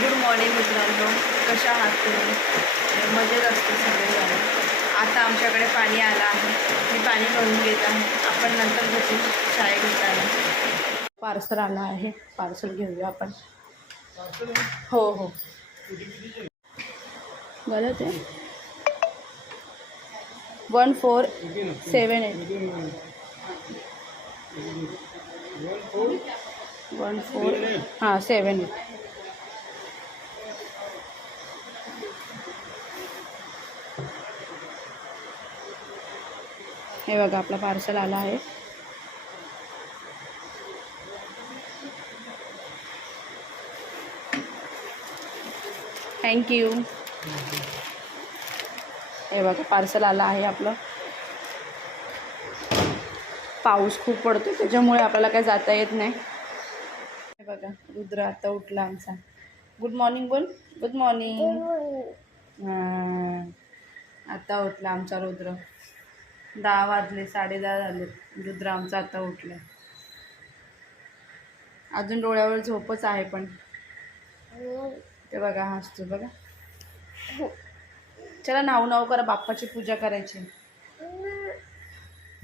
Good morning मित्रांनो, कशा आहात तुम्ही? मजेत असते सगळेजण. आता आमच्याकडे पाणी आलं आहे, मी पाणी भरून घेत आहे. आपण नंतर भेटू चाय घेताना. पार्सल आलं आहे, पार्सल घेऊया आपण. हो हो, गलत आहे. 1478 14 हां 78. हे बघा आपला पार्सल आला आहे. थँक्यू. हे बघा पार्सल आलं आहे आपलं. पाऊस खूप पडतो त्याच्यामुळे आपल्याला काही जाता येत नाही. हे बघा रुद्र आता उठला आमचा. गुड मॉर्निंग बोल. Good morning. हां, आता उठला आमचा रुद्र. 10 वाजले, 10:30 झाले. रुद्र आमचा आता उठला. अजून डोळ्यावर झोपच आहे पण ते बघा हसतो बघा. चला नाव करा, बाप्पाची पूजा करायची.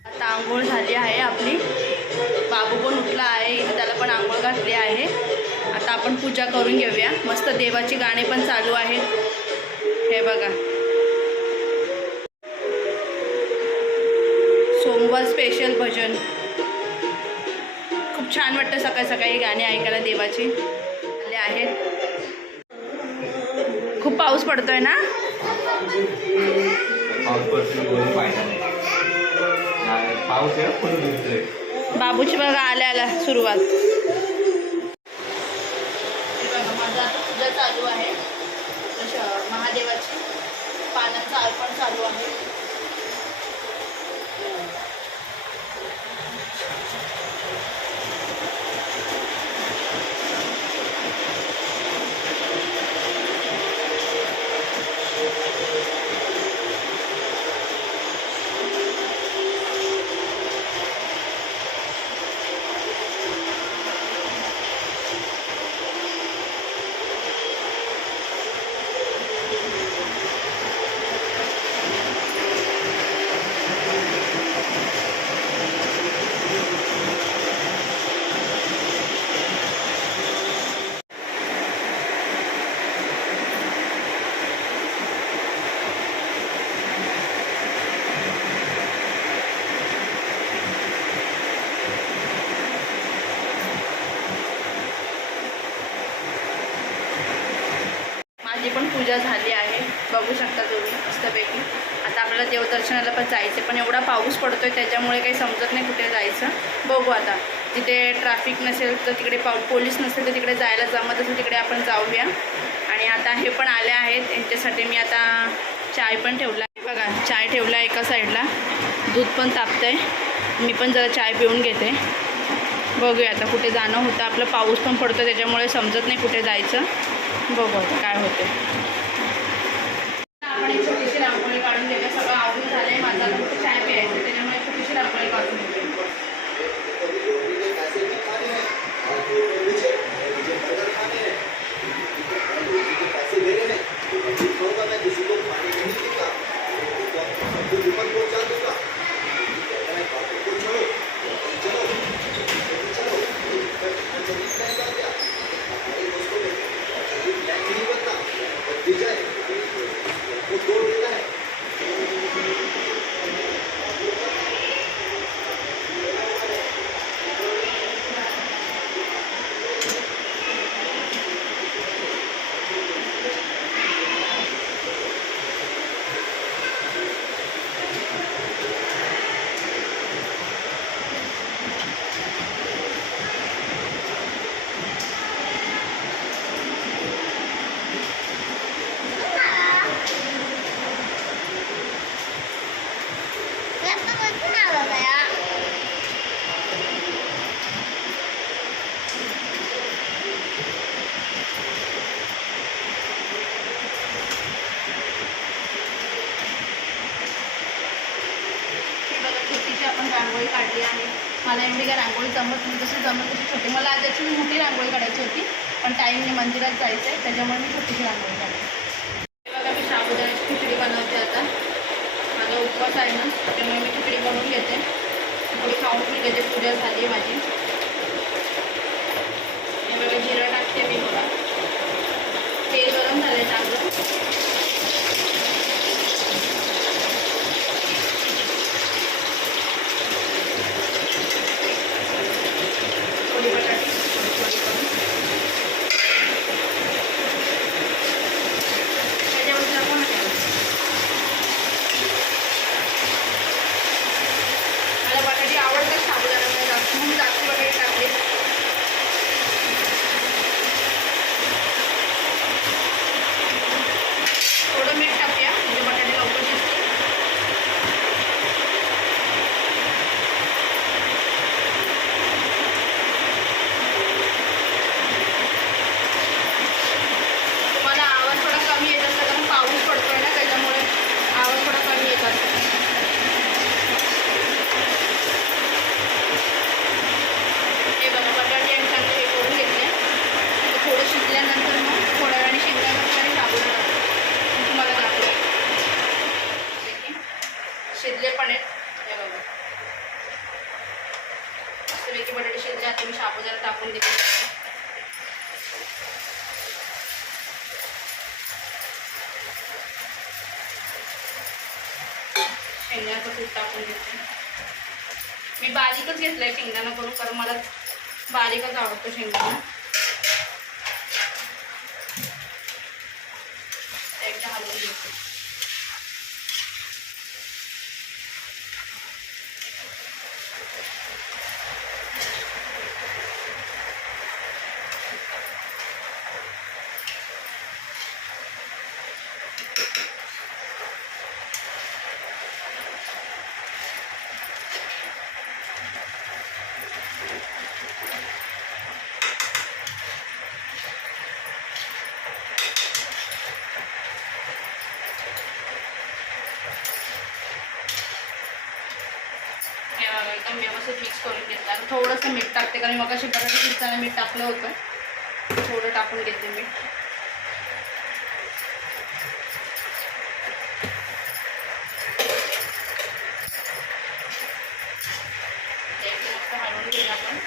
आता आंघोळ झाली आहे आपली. बाबू पण उठला आहे, इथे त्याला पण आंघोळ घातली आहे. आता आपण पूजा करून घेऊया. मस्त देवाची गाणी पण चालू आहेत. हे बघा सोमवार स्पेशल भजन. खूप छान वाटतं सकाळी सकाळी गाणी ऐकायला देवाची. आले आहेत. खूप पाऊस पडतोय ना. बाबूची बघा आल्या सुरुवात. माझं आता पूजा चालू आहे. महादेवाची पानांचं अर्पण चालू आहे. माझी पण पूजा झाली आहे, बघू शकता तुम्ही मस्तपैकी. आता आपल्याला देवदर्शनाला पण जायचं, पण एवढा पाऊस पडतोय त्याच्यामुळे काही समजत नाही कुठे जायचं. बघू आता, जिथे ट्रॅफिक नसेल तर तिकडे पोलीस नसेल तर तिकडे जायला जमत असेल तिकडे आपण जाऊया. आणि आता हे पण आले आहेत, यांच्यासाठी मी आता चाय पण ठेवला आहे. बघा चाय ठेवला एका साईडला, दूध पण तापतंय. मी पण जरा चाय पिऊन घेते. बघूया आता कुठे जाणं होतं. आपलं पाऊस पण पडतो त्याच्यामुळे समजत नाही कुठे जायचं. बघू आता काय होते. आपण एक छोटीशी रांगोळी काढून घेऊया. सगळं आवडून झालं आहे माझं. आता कुठे चाय प्यायचं त्याच्यामुळे छोटीशी रांगोळी काढून घेऊया. रांगोळी काढली आहे. मला एवढी काय रांगोळी जमत नाही, जशी जमत तशी छोटी. मला आज ॲक्च्युली मोठी रांगोळी काढायची होती, पण टाईमने मंदिरात जायचं आहे त्याच्यामुळे मी छोटीशी रांगोळी काढते. बघा मी साबुदाण्याची खिचडी बनवते आता. माझा उपवास आहे ना त्यामुळे मी खिचडी बनवून घेते. थोडी खाऊन पण घेते, पूजा झाली माझी. हे बघा जिरं टाकते मी थोडा. तेल गरम झालं चांगलं. थोडी बटाटे थोडी करून त्याच्यावर टाकून मला बटाटे आवडतात साबुदाण्यामध्ये जास्त म्हणून जास्त बटाटे टाकले. थोडं मीठ टाकूया म्हणजे बटाटे लवकर शिजतील. तुम्हाला आवाज थोडा कमी येत असतो कारण पाऊस पडतोय ना त्याच्यामुळे आवाज थोडा कमी येत असतो. हे बघा बटाटे आणि चांगले हे करून घेतले. थोडं शिजल्यानंतर मग थोड्या वेळाने शेंगदाणा आणि साबुदाणा तुम्हाला दाखवते. शिजले पण आहेत हे बघा. मस्तपैकी बटाटे शिजले. आता मी साबुदाणा टाकून देते. शेंगदाण्याचं कूट टाकून देते. मी बारीकच घेतलं आहे शेंगदाणा करून कारण मला बारीकच आवडतो शेंगदाणा. एकदा हलवून घेते. एकदम व्यवस्थित मिक्स करून घेतलं. आता थोडंसं मीठ टाकते कारण मग अशी बटाटे शिजताना मीठ टाकलं होतं. थोडं टाकून घेते मीठ. एकदम मस्त हलवून घेऊन आपण.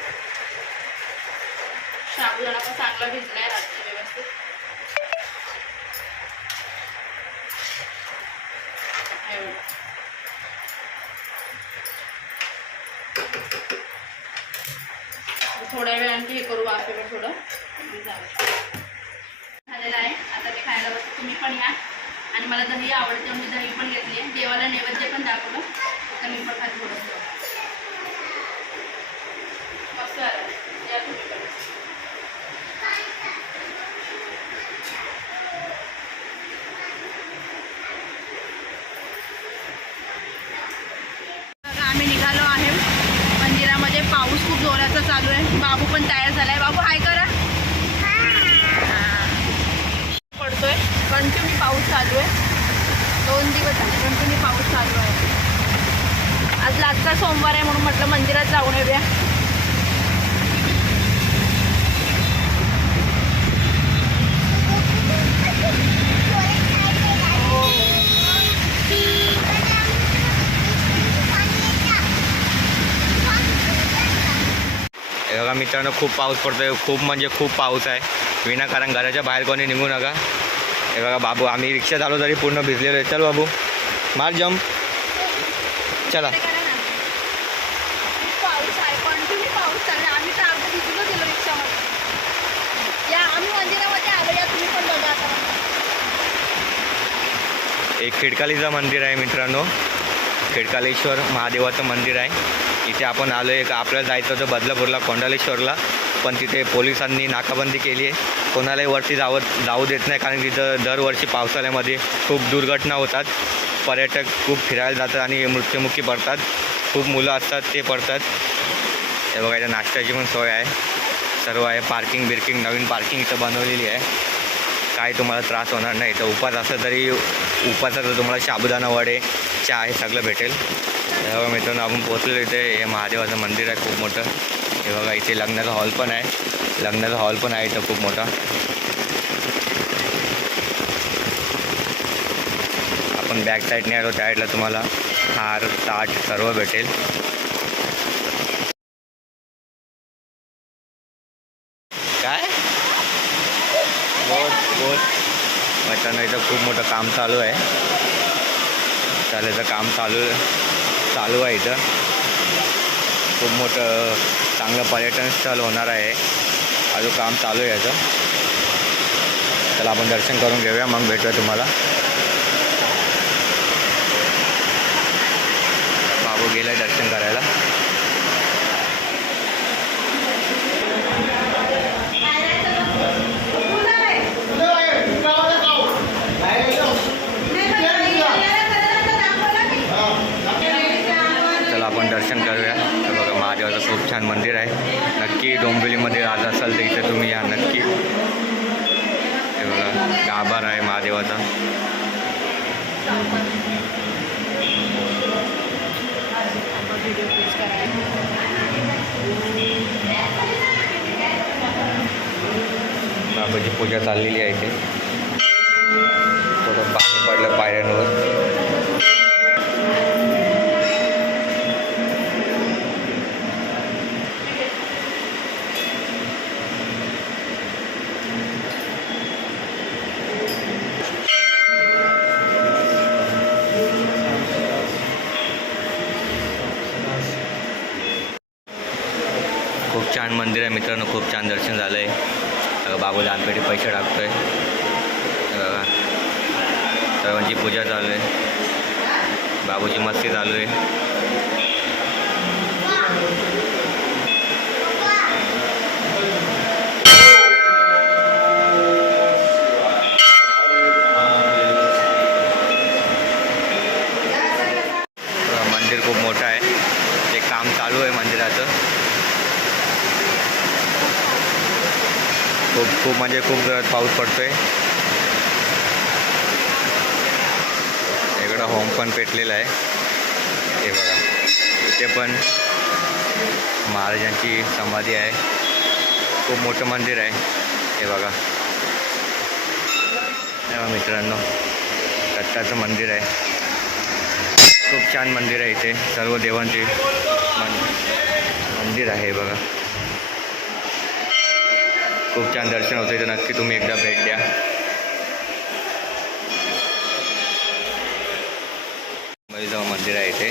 साबुदाणा पण चांगला भिजलाय रात्री व्यवस्थित. थोड्या वेळ आणखी हे करू वाफेवर थोडं झालेलं आहे. आता ते खायला बसतो. तुम्ही पण या. आणि मला दही आवडते मी दही पण घेतली आहे. देवाला नैवेद्य पण दाखवलं तर मी पण खाते थोडंसं. मस्त आलं. या तुम्ही पण. आम्ही निघालो आहे मंदिरामध्ये. पाऊस खूप जोराचा चालू आहे. बाबू पण तयार झालाय. बाबू हाय करा. पडतोय कंटिन्यू पाऊस चालू आहे. 2 दिवस झाले कंटिन्यू पाऊस चालू आहे. आज लास्टचा सोमवार आहे म्हणून म्हटलं मंदिरात जाऊन येऊया. बघा मित्रांनो खूप पाऊस पडतोय. खूप म्हणजे खूप पाऊस आहे. विनाकारण घराच्या बाहेर कोणी निघू नका. हे बघा बाबू आम्ही रिक्षा चालू तरी पूर्ण भिजलेलो आहे. चल बाबू मार जम्प. चला पाऊस आहे कंटिन्यू पाऊस चालू आहे. आम्ही तर अर्ध भिजलो गेलो रिक्षामध्ये. या आम्ही मंदिरामध्ये आलो. या तुम्ही पण बघा. आता एक खिडकालीचं मंदिर आहे मित्रांनो. खिडकालेश्वर महादेवाचं मंदिर आहे. इथे आपण आलो आहे. का आपल्याला जायचं होतं बदलापूरला कोंडालेश्वरला पण तिथे पोलिसांनी नाकाबंदी केली आहे. कोणालाही वरती जाऊ देत नाही कारण तिथं दरवर्षी पावसाळ्यामध्ये खूप दुर्घटना होतात. पर्यटक खूप फिरायला जातात आणि मृत्युमुखी पडतात. खूप मुलं असतात ते पडतात. हे बघा इथं नाश्त्याची पण सोय आहे. सर्व आहे. पार्किंग बिर्किंग नवीन पार्किंग इथं बनवलेली आहे. काय तुम्हाला त्रास होणार नाही. इथं उपास असलं तरी उपासाचं तुम्हाला साबुदाणा वडे चहा हे सगळं भेटेल. मित्रांनो आपण पोहोचलेलो इथे. हे महादेवाचं मंदिर आहे खूप मोठं. हे बघा इथे लग्नाचा हॉल पण आहे. लग्नाचा हॉल पण आहे इथं खूप मोठा. आपण बॅक साईडने आलो त्या साईडला तुम्हाला हार ताट सर्व भेटेल. काय बहुत मित्रांनो इथं खूप मोठं काम चालू आहे. चालेचं काम चालू आहे इथं. खूप मोठं चांगलं पर्यटन स्थळ होणार आहे. अजून काम चालू आहे याचं. चला आपण दर्शन करून घेऊया मग भेटूया तुम्हाला. बाबू गेलाय दर्शन करायला. चला आपण दर्शन करूया. तर बघा महादेवाचं खूप छान मंदिर आहे. नक्की डोंबिवलीमध्ये राहत असाल तर इथे तुम्ही या नक्की. हे बघा गाभार आहे महादेवाचा. बाबाची पूजा चाललेली आहे इथे. थोडं पाणी पडलं पायऱ्यांवर. खूप छान मंदिर आहे मित्रांनो. खूप छान दर्शन झालं आहे. बाबू दानपेटी पैसे टाकतोय. बघा सर्वांची पूजा चालू आहे. बाबूची मस्ती चालू आहे. मंदिर खूप मोठं आहे. ते काम चालू आहे मंदिराचं. खूप म्हणजे खूप जोरात पाऊस पडतोय. इकडं होम पण पेटलेलं आहे. हे बघा इथे पण महाराजांची समाधी आहे. खूप मोठं मंदिर आहे. हे बघा मित्रांनो दत्ताचं मंदिर आहे. खूप छान मंदिर आहे. इथे सर्व देवांचे मंदिर आहे. बघा खूप छान दर्शन होतं. तर नक्की तुम्ही एकदा भेट द्या. बळीजवळ मंदिर आहे इथे.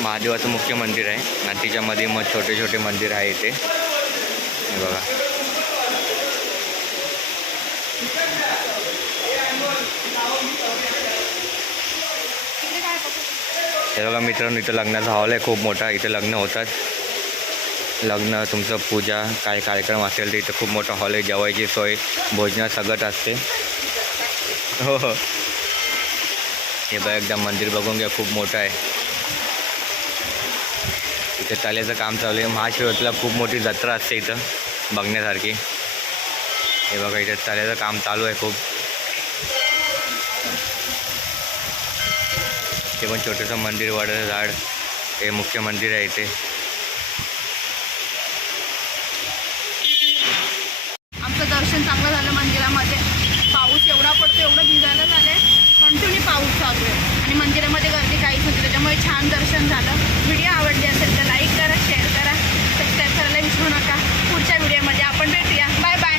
महादेवाचं मुख्य मंदिर आहे आणि तिच्यामध्ये मग छोटे छोटे मंदिर आहे इथे. हे बघा हे बघा मित्रांनो इथं लग्नाचा हॉल आहे खूप मोठा. इथे लग्न होतात. लग्न तुमचं पूजा काय कार्यक्रम असेल तर इथं खूप मोठा हॉल आहे. जेवायची सोय भोजनात सगळं असते. हो हो हे बघा एकदा मंदिर बघून घ्या. खूप मोठं आहे. इथे तल्याचं काम चालू आहे. महाशिवरात्रीला खूप मोठी जत्रा असते इथं बघण्यासारखी. हे बघा इथे तल्याचं काम चालू आहे खूप. ते पण छोटंसं मंदिर वडाचं झाड. हे मुख्य मंदिर आहे इथे. आमचं दर्शन चांगलं झालं मंदिरामध्ये. पाऊस एवढा पडतो एवढं भिजायला झालं. कंटिन्यू पाऊस चालू आहे आणि मंदिरामध्ये गर्दी काहीच नव्हती. त्याच्यामुळे छान दर्शन झालं. व्हिडिओ आवडली असेल तर लाईक करा, शेअर करा, सबस्क्राईब करायला विसरू नका. पुढच्या व्हिडिओमध्ये आपण भेटूया. Bye bye.